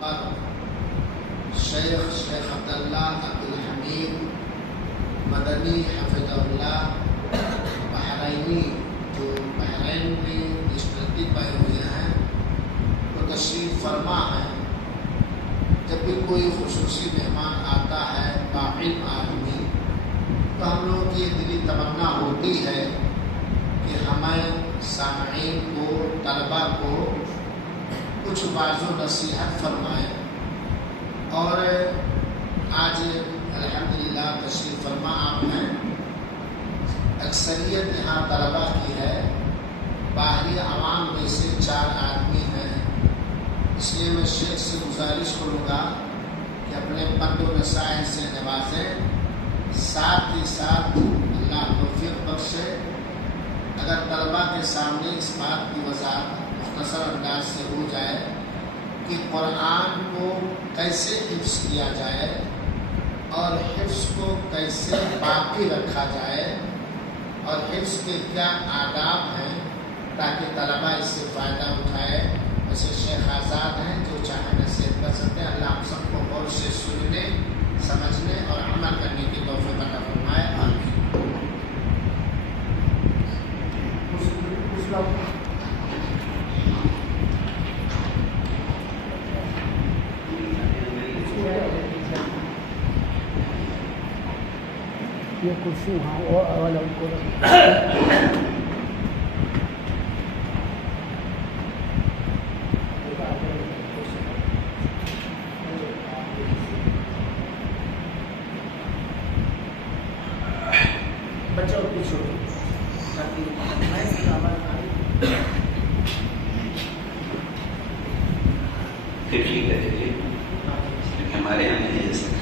پر شیخ عبداللہ عبدالحمید مدنی حفظہ اللہ بحرینی جو بحرین میں نشنلٹی پائے ہوئے ہیں وہ تشریف فرما ہے۔ جب بھی کوئی خصوصی مہمان آتا ہے باعلم آدمی تو ہم لوگوں کی دلی تمنا ہوتی ہے کہ ہمیں سامعین کو طلباء کو کچھ واعظ و نصیحت فرمائیں، اور آج الحمدللہ تشریف فرما آپ ہیں۔ اکثریت یہاں طلباء کی ہے، باہری عوام میں سے 4 آدمی ہیں، اس لیے میں شیخ سے گزارش کروں گا کہ اپنے پند و نصائح سے نوازیں، ساتھ ہی ساتھ اللہ توفیق بخشے۔ اگر طلباء کے سامنے اس بات کی وضاحت مختصر انداز سے ہو جائے کہ قرآن کو کیسے حفظ کیا جائے اور حفظ کو کیسے باقی رکھا جائے اور حفظ کے کیا آداب ہیں تاکہ طلباء اس سے فائدہ اٹھائے، ویسے شیخ آزاد ہیں جو چاہے نصیحت کر سکتے ہیں۔ اللہ ہم سب کو غور سے سننے، سمجھنے اور عمل کرنے کی توفیق عطا فرمائے، آمین۔ یہ کرسی وہاں والا ان کو بچوں کو چھوڑ ٹھیک ہے جی، ہمارے یہاں نہیں ہے سر۔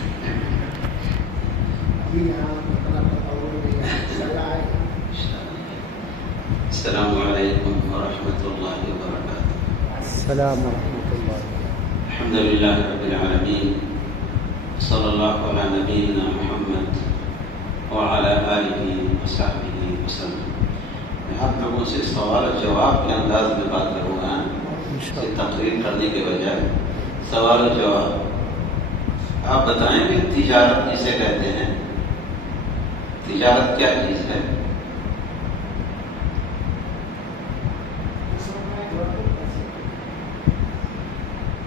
السلام علیکم ورحمۃ اللہ وبرکاتہ۔ السلام ورحمۃ اللہ۔ الحمد للہ رب العالمین، صلی اللہ علی نبینا محمد وعلی آلہ وصحبہ وسلم۔ میں آپ لوگوں سے سوال و جواب کے انداز میں بات کروں گا، اسے تقریر کرنے کے بجائے سوال و جواب۔ آپ بتائیں کہ تجارت کسے کہتے ہیں؟ تجارت کیا چیز ہے؟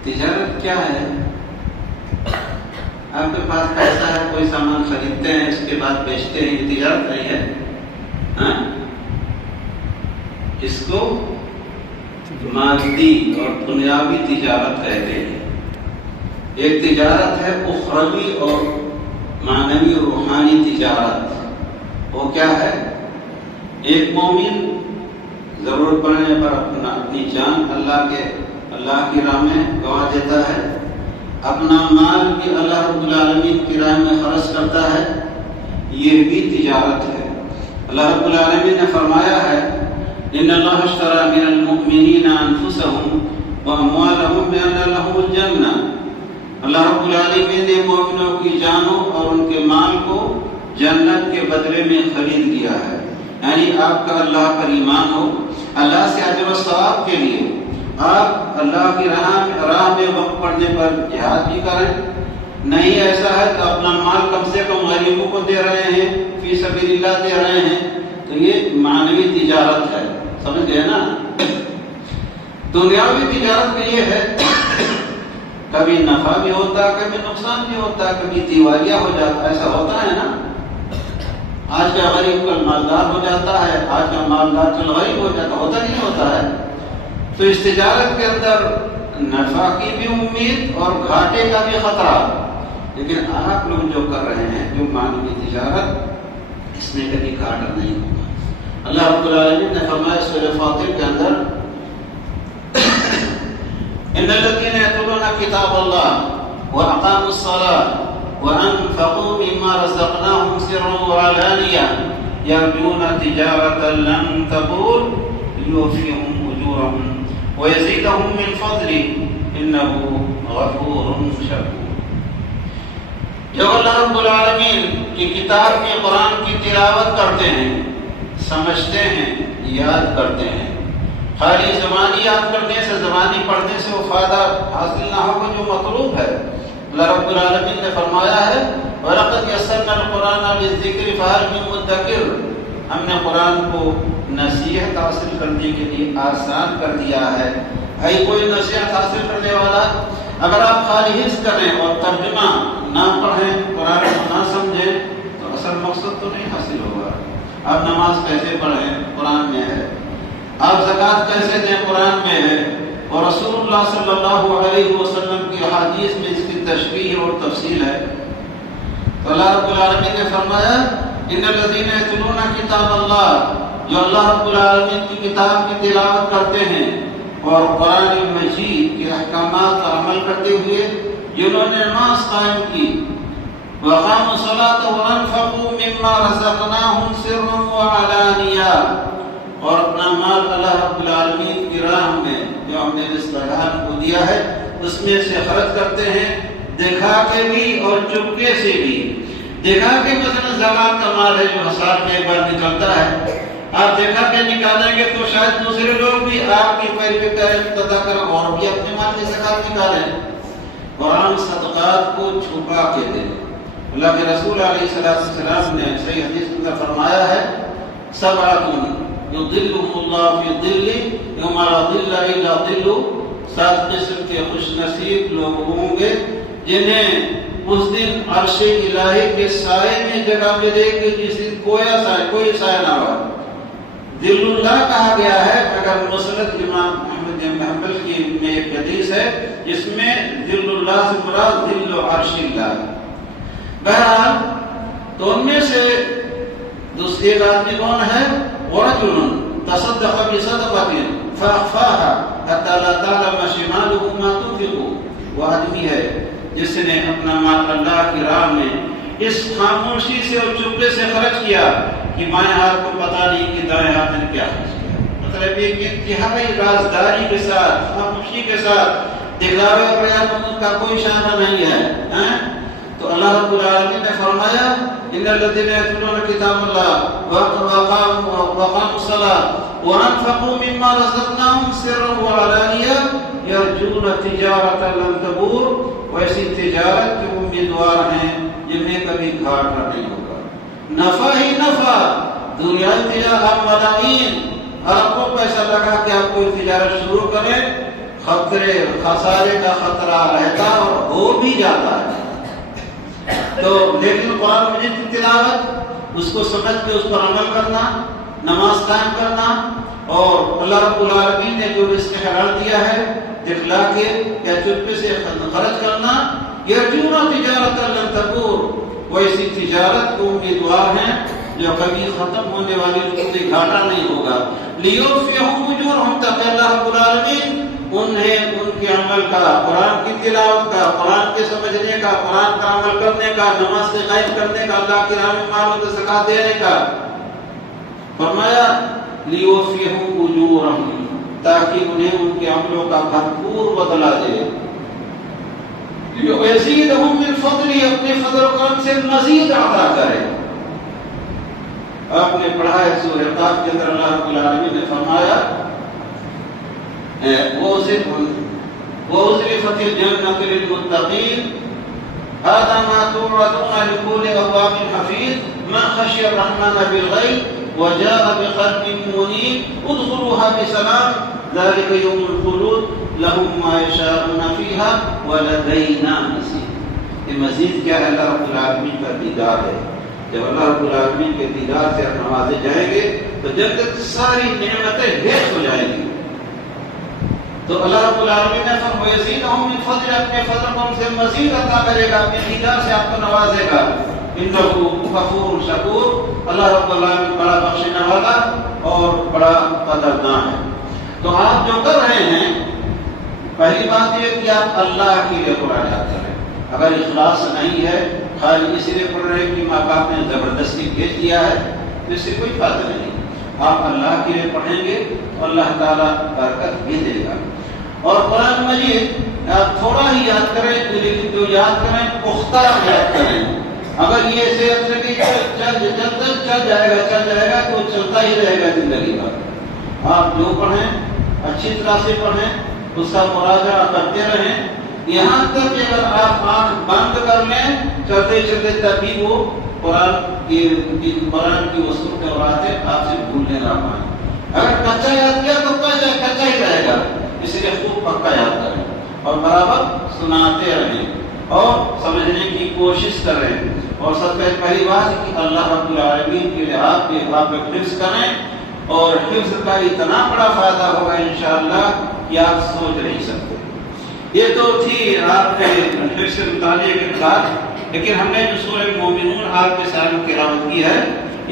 تجارت کیا ہے؟ آپ کے پاس پیسہ ہے، کوئی سامان خریدتے ہیں، اس کے بعد بیچتے ہیں، یہ تجارت نہیں ہے؟ ہاں، اس کو مادی اور دنیاوی تجارت کہتے ہیں۔ ایک تجارت ہے اخروی اور معنوی اور روحانی تجارت۔ وہ کیا ہے؟ ایک مومن ضرورت پڑنے پر اپنی جان اللہ کی راہ میں گنوا دیتا ہے، اپنا مال بھی اللہ رب العالمین کی راہ میں خرچ کرتا ہے، یہ بھی تجارت ہے۔ اللہ رب العالمین نے فرمایا ہے ان اللہ اشترى من المؤمنین انفسهم واموالهم بان لهم الجنہ۔ اللہ رب العالمین نے مومنوں کی جانوں اور ان کے مال کو جنت کے بدلے میں خرید لیا ہے۔ یعنی آپ کا اللہ پر ایمان ہو، اللہ سے اجر و ثواب کے لیے آپ اللہ کی راہ میں وقت پڑنے پر جہاد بھی کریں۔ نہیں ایسا ہے کہ اپنا مال کم سے کم غریبوں کو دے رہے ہیں، فی سبیل اللہ دے رہے ہیں، تو یہ معنوی تجارت ہے، سمجھ گئے نا؟ دنیاوی تجارت میں یہ ہے کبھی نفع بھی ہوتا ہے، کبھی نقصان بھی ہوتا ہے، کبھی دیوالیہ ہو جاتا ہے، ایسا ہوتا ہے نا؟ آج کا غریب کل مالدار ہو جاتا ہے، آج کا مالدار کل غریب ہو جاتا ہے، ہوتا نہیں ہوتا ہے؟ تو اس تجارت کے اندر نفع کی بھی امید اور گھاٹے کا بھی خطرہ، لیکن آپ لوگ جو کر رہے ہیں جو معنوی تجارت، اس میں کبھی گھاٹا نہیں ہوگا۔ اللہ رب العالمین نے فرمایا سورہ فاطر کے اندر ان الذين يتلون كتاب الله واقاموا الصلاه وانفقوا مما رزقناهم سرا وعلانيه يرجون تجاره لن تبور ليوفيهم اجورهم ويزيدهم من فضله انه غفور شكور۔ جو اللہ رب العالمین کی کتاب کی قرآن کی تلاوت کرتے ہیں، سمجھتے ہیں، یاد کرتے ہیں، خالی زبانی یاد کرنے سے، زبانی پڑھنے سے وہ فائدہ حاصل نہ ہوگا جو مطلوب ہے۔ اللہ رب العالمین نے فرمایا ہے وَلَقَدْ يَسَّرْنَا الْقُرْآنَ لِلذِّكْرِ فَهَلْ مِن مُدَّكِرٍ، ہم نے قرآن کو نصیحت حاصل کرنے کے لیے آسان کر دیا ہے، ہے کوئی نصیحت حاصل کرنے والا؟ اگر آپ خالی حفظ کریں اور ترجمہ نہ پڑھیں، قرآن کو نہ سمجھیں تو اصل مقصد تو نہیں حاصل ہوگا۔ آپ نماز کیسے پڑھیں؟ قرآن میں ہے۔ آپ زکوٰۃ کیسے دیں؟ قرآن میں ہے۔ اور رسول اللہ صلی اللہ علیہ وسلم کی حدیث میں اس کی تشریح اور تفصیل ہے۔ تو اللہ رب العالمین نے فرمایا ان الذین یتلون کتاب اللہ، جو اللہ رب العالمین کی کتاب کی تلاوت کرتے ہیں اور قرآن مجید کے احکامات پر عمل کرتے ہوئے جنہوں نے نماز قائم کی، وَأَقَامُوا الصَّلَاةَ وَأَنفَقُوا مِمَّا رَزَقْنَاهُمْ سِرًّا وَعَلَانِيَةً، اور اپنا مال اللہ رب العالمین کی راہ میں جو ہم نے رزق کو دیا ہے اس میں سے خرچ کرتے ہیں، دکھا کے بھی اور چپکے سے بھی۔ دکھا کے مثلا زکوٰۃ کا مال ہے جو سال میں ایک بار نکلتا ہے، آپ دکھا کے نکالیں گے تو شاید دوسرے لوگ بھی آپ کی پیروی کریں، اقتدا کریں اور بھی اپنے مال کی زکوٰۃ نکالیں۔ قرآن صدقات کو چھپا کے دیں۔ اللہ کے رسول علیہ السلام نے صحیح حدیث کے اندر فرمایا ہے سبعۃ یظلهم اللہ فی ظلہ یوم لا ظل الا ظلہ، 7 قسم کے خوش نصیب لوگ ہوں گے جنہیں اس دن عرش الہی کے سائے میں جگہ ملے گی جس دن کوئی سایہ نہ ہو۔ ظل اللہ کہا گیا ہے، اگر مسند امام احمد بن حنبل کی میں ایک حدیث ہے جس میں ظل اللہ سے مراد ظل عرش اللہ۔ بہرحال تو ان میں سے دوسری ایک آدمی کون ہے؟ ورجل تصدق بصدقۃ فاخفاها حتى لا تعلم شماله ما تنفق، وہ آدمی ہے جس نے اپنا مال اللہ کی راہ میں اس خاموشی سے اور چپکے سے خرچ کیا کہ بائیں ہاتھ کو پتہ نہیں کہ دائیں ہاتھ نے کیا خرچ کیا۔ مطلب ایک انتہائی رازداری کے ساتھ، خاموشی کے ساتھ، دکھلاوے اور ریاضت کا کوئی شانہ نہیں ہے۔ تو اللہ رب العالمین نے فرمایا ان الذین یتلون کتاب اللہ وَأَقَامُوا الصَّلَاةَ وَأَنفَقُوا مِمَّا رَزَقْنَاهُمْ سِرًّا وَعَلَانِيَةً يَرْجُونَ تِجَارَةً لَن تَبُورَ، ویسی تجارت کے امیدوار ہیں جن میں کبھی گھاٹا نہیں ہوگا۔ نفع ہی نفع، دنیائی تجارت ملائی اربوں پیسہ لگا کے آپ کوئی تجارت شروع کریں، خطرے خسارے کا خطرہ رہتا اور ہو بھی جاتا ہے۔ تو لیکن قرآن مجید کی تلاوت، اس کو سمجھ کے اس پر عمل کرنا، نماز قائم کرنا، اور اللہ رب العالمین نے جو رزق حلال دیا ہے دکھلا کے یا چپکے سے خرچ کرنا، یرجون تجارت لن تبور، ویسی تجارت کو امیدوار ہیں جو کبھی ختم ہونے والی، کوئی گھاٹا نہیں ہوگا۔ لیوفیہم اجورہم، تاکہ اللہ رب العالمین انہیں ان کے عمل کا، قرآن کی تلاوت کا، قرآن کے سمجھنے کا، قرآن کا عمل کرنے کا، نماز کے قائم کرنے کا، اللہ کی راہ میں مال و زکات دینے کا، فرمایا لیوفیہم اجورہم، تاکہ انہیں ان کے عملوں کا بھرپور بدلہ دے۔ ویزیدہم من فضلہ، اپنے فضل و کرم سے مزید عطا کرے۔ آپ نے پڑھا ہے سورہ قاف کے اندر اللہ رب العالمین نے فرمایا وَأُزْلِفَتِ الْجَنَّةُ لِلْمُتَّقِينَ هَذَا مَا تُوعَدُونَ لِكُلِّ أَوَّابٍ حَفِيظٍ مَنْ خَشِيَ الرَّحْمَنَ بِالْغَيْبِ وَجَاءَ بِقَلْبٍ مُنِيبٍ ادْخُلُوهَا بِسَلَامٍ ذَلِكَ يَوْمُ الْخُلُودِ لَهُم مَّا يَشَاءُونَ فِيهَا وَلَدَيْنَا مَزِيدٌ۔ یہ مزید کیا ہے؟ اللہ رب العالمین کا دیدار ہے۔ جب اللہ رب العالمین کے دیدار سے آپ نوازے جائیں گے تو جنت ساری نعمتیں ڈھیر ہو جائیں گی۔ تو اللہ رب العالمین نے فرمایا یزیدہم من فضل، اپنے فضل کو ان سے مزید عطا کرے گا، اپنے دیدار سے آپ کو نوازے گا۔ انہ غفور شکور، اللہ رب العالمین بڑا بخشنے والا اور بڑا قدردان ہے۔ تو آپ جو کر رہے ہیں، پہلی بات یہ کہ آپ اللہ کے لیے قرآن یاد کریں۔ اگر اخلاص نہیں ہے، خالی اس لیے پڑھ رہے کہ ماں باپ نے زبردستی بھیج دیا ہے، تو اس سے کوئی فائدہ نہیں۔ آپ اللہ کے لیے پڑھیں گے تو اللہ تعالیٰ برکت بھی دے گا۔ اور قرآن مجید آپ تھوڑا ہی یاد کریں، لیکن جو یاد کریں پختہ یاد کریں۔ اگر یہ صحت سے چل جائے گا تو چلتا ہی رہے گا زندگی بھر۔ آپ جو پڑھیں اچھی طرح سے پڑھیں، اس کا مراجعہ کرتے رہیں، یہاں تک کہ اگر آپ آنکھ بند کر لیں چلتے چلتے تب بھی وہ قرآن کی اصول کے باتیں آپ سے بھولنے نہ پائیں۔ اگر کچا یاد کیا تو کچا ہی رہے گا، اس لیے خوب پکا یاد کریں اور برابر سناتے رہیں اور سمجھنے کی کوشش کریں۔ اور سب سے پہلی بات کہ اللہ رب العالمین کے لیے آپ حفظ کریں، اور حفظ کا اتنا بڑا فائدہ ہوگا انشاءاللہ کہ آپ سوچ نہیں سکتے۔ یہ تو تھی آپ کے حفظ مطالعے کے بعد، لیکن ہم نے جو سورہ مومنون آپ کے سامنے تلاوت کی ہے،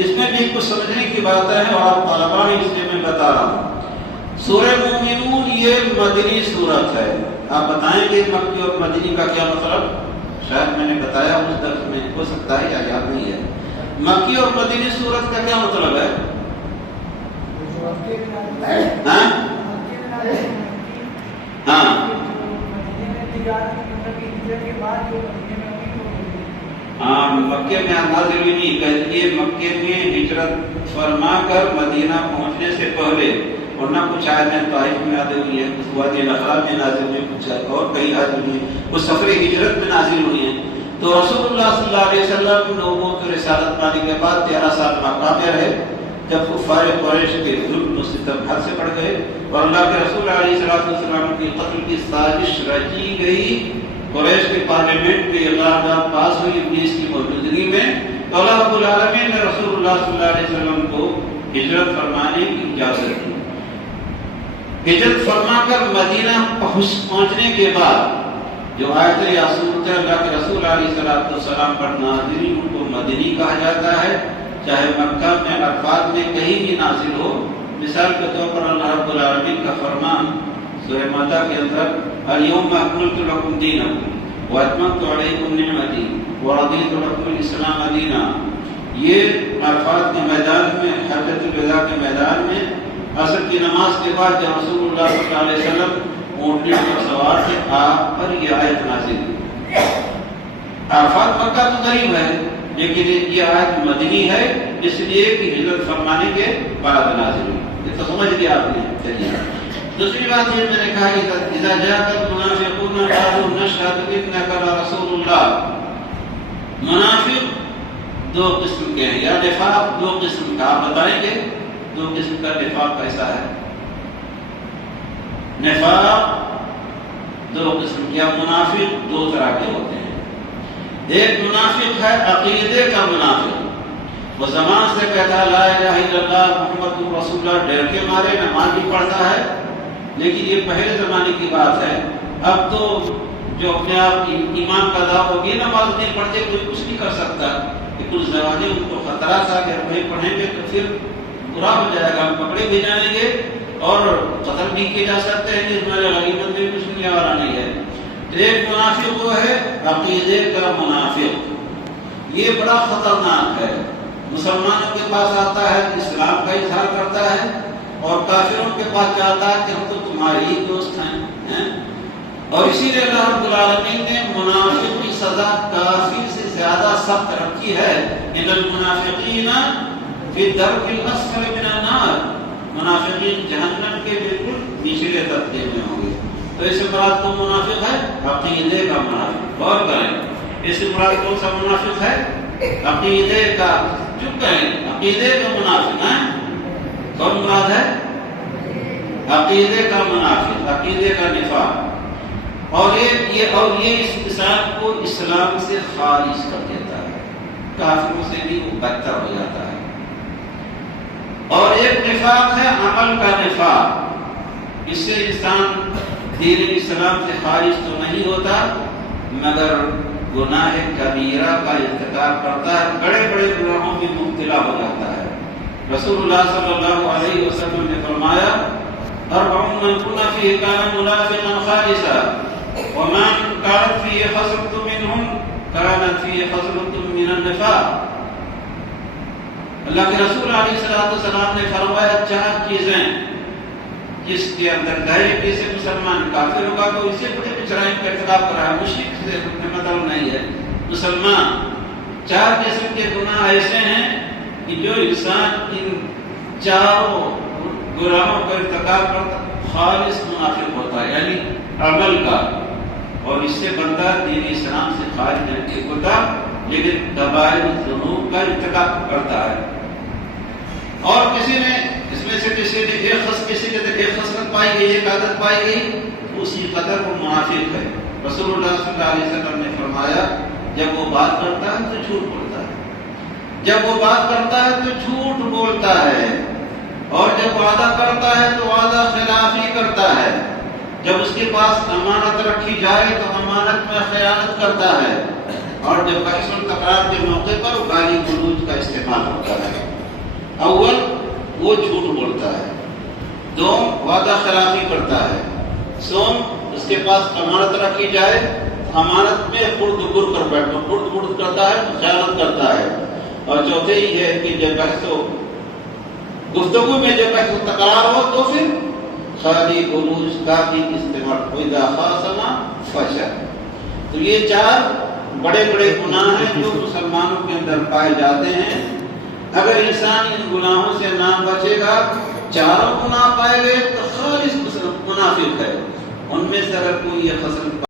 اس میں بھی کچھ سمجھنے کی باتیں ہیں اور آپ طلباء ہیں، اس لیے میں بتا رہا ہوں۔ سورہ مومنون یہ مدنی سورت ہے۔ آپ بتائیں کہ مکی اور مدنی کا کیا مطلب؟ شاید میں نے بتایا اس درس میں، ہو سکتا ہے یا یاد نہیں ہے۔ مکی اور مدنی سورت کا کیا مطلب ہے؟ ہاں، مکے میں نازل ہوئی نہیں، کہتی ہے مکے میں ہجرت فرما کر مدینہ پہنچنے سے پہلے، ورنہ کچھ آیتیں طائف میں نازل ہوئی ہیں، کچھ وادی نخلا میں نازل ہوئی ہیں، کچھ اور کئی آیتیں ہوئی ہیں، کچھ سفر ہجرت میں نازل ہوئی ہیں۔ تو رسول اللہ صلی اللہ علیہ وسلم لوگوں کی رسالت پانے کے بعد 13 سال مکہ میں رہے، جب کفار قریش کے ظلم و ستم حد سے بڑھ گئے اور اللہ کے رسول علیہ السلام کی قتل کی سازش رچی گئی، قریش کے پارلیمنٹ میں اقرارات پاس ہوئی ابلیس کی موجودگی میں، تو اللہ رب العالمین نے رسول اللہ صلی اللہ علیہ وسلم کو ہجرت فرمانے کی اجازت دی۔ ہجرت فرما کر مدینہ پہنچنے کے بعد جو آیت یا سورت اللہ کے رسول علیہ السلام پر نازل، ان کو مدنی کہا جاتا ہے، چاہے مکہ میں عرفات میں کہیں بھی نازل ہو۔ مثال کے طور پر اللہ رب العالمین کا فرمان سورہ مائدہ کے اندر الیوم اکملت لکم دینکم واتممت علیکم نعمتی ورضیت لکم الاسلام دینا، یہ عرفات کے میدان میں، حجۃ الوداع کے میدان میں عصر کی نماز کے بعد جب رسول اللہ صلی اللہ علیہ وسلم اونٹنی پر سوار تھے، آپ پر یہ آیت نازل ہوئی۔ عرفات مکہ تو قریب ہے، لیکن یہ آیت مدنی ہے اس لیے کہ ہجرت فرمانے کے بعد نازل ہوئی۔ یہ تو سمجھ لیا آپ نے۔ چلیے دوسری بات یہ میں نے کہا کہ اذا جاءك المنافقون قالوا نشهد انك لرسول الله، منافق دو قسم کے ہیں، یا نفاق دو قسم کا۔ آپ بتائیں گے دو قسم کا نفاق کیسا ہے؟ نفاق دو قسم کے، منافق دو طرح کے ہوتے ہیں۔ ایک منافق ہے عقیدے کا منافق، وہ زبان سے کہتا ہے لا الہ الا اللہ محمد رسول اللہ، ڈر کے مارے نماز بھی پڑھتا ہے، لیکن یہ پہلے زمانے کی بات ہے۔ اب تو جو اپنے آپ ایمان کا دعویٰ بھی نماز نہیں پڑھتے، کوئی کچھ نہیں کر سکتا، لیکن اس زمانے ان کو خطرہ تھا کہ اگر پڑھیں گے تو پھر برا ہو جائے گا، ہم پکڑے بھی جائیں گے اور قتل بھی کیے جا سکتے ہیں، کہ ہمارے غنیمت میں کچھ ملنے والا نہیں ہے۔ تو ایک منافق وہ ہے عقیدے کا منافق، یہ بڑا خطرناک ہے۔ مسلمانوں کے پاس آتا ہے اسلام کا اظہار کرتا ہے، اور کافروں کے پاس جاتا ہے کہ ہم تو تمہاری ہی دوست ہیں۔ اور اسی لیے اللہ رب العالمین نے منافق کی سزا کافر سے زیادہ سخت رکھی ہے۔ ان المنافقین فی الدرک الاسفل من النار، منافقین جہنم کے بالکل نچلے طبقے میں ہوں گے۔ تو اس سے مراد کون منافق ہے؟ عقیدے کا منافق۔ غور کریں، اس سے مراد کون سا منافق ہے؟ عقیدے کا، چپ کریں، عقیدے کا منافق ہے۔ کون مراد ہے؟ عقیدے کا منافق، عقیدے کا نفاق۔ اور یہ اس انسان کو اسلام سے خارج کر دیتا ہے، کافروں سے بھی وہ بدتر ہو جاتا ہے۔ اور ایک نفاق ہے عمل کا نفاق، اس سے انسان دین اسلام سے خارج تو نہیں ہوتا، مگر گناہ کبیرہ کا ارتکاب کرتا ہے، بڑے بڑے گناہوں میں مبتلا ہو جاتا ہے۔ رسول اللہ صلی اللہ علیہ وسلم نے فرمایا اربع من كن فيه كان منافقا خالصا ومن كانت فيه خصلة منهم كانت فيه خصلة من النفاق۔ اللہ کے رسول علیہ السلام نے فرمایا 4 چیزیں جس کے اندر ظاہر کسی مسلمان کافر ہوگا تو اسے بڑے جرائم کا ارتکاب کر رہا ہے، مشرک سے مطلب نہیں ہے، مسلمان 4 قسم کے گناہ ایسے ہیں کہ جو انسان ان 4 گناہوں کا ارتکاب خالص منافق ہوتا ہے، یعنی عمل کا، اور اس سے بندہ دین اسلام سے خارج نہیں ہوتا، لیکن کبائر الذنوب کا ارتکاب کرتا ہے۔ اور کسی نے اس میں سے کسی نے ایک خصلت پائی گئی، ایک عادت پائی گئی، اسی قدر وہ منافق ہے۔ رسول اللہ صلی اللہ علیہ وسلم نے فرمایا جب وہ بات کرتا ہے تو جھوٹ بولتا ہے، جب وہ بات کرتا ہے تو جھوٹ بولتا ہے، اور جب وعدہ کرتا ہے تو وعدہ خلافی کرتا ہے، جب اس کے پاس امانت رکھی جائے تو امانت میں خیانت کرتا ہے، اور جب بحث و تکرار کے موقع پر گالی گلوچ کا استعمال ہوتا ہے۔ اول وہ جھوٹ بولتا ہے، دوم وعدہ خلافی کرتا ہے، سوم اس کے پاس امانت رکھی جائے امانت میں خرد بر کر بیٹھتا، خرد برد کرتا ہے، خیانت کرتا ہے، اور چوتھے یہ ہے کہ جب بحث و گفتگو میں جب بحث و تکرار ہو تو پھر خالی گلوچ کافی استعمال، وَإِذَا خَاصَمَ فَجَرَ۔ تو یہ چار بڑے بڑے گناہ ہیں جو مسلمانوں کے اندر پائے جاتے ہیں۔ اگر انسان ان گناہوں سے نہ بچے گا، چاروں گناہ پائے گئے تو خالص منافق ہے۔ ان میں سے اگر کوئی یہ خصلت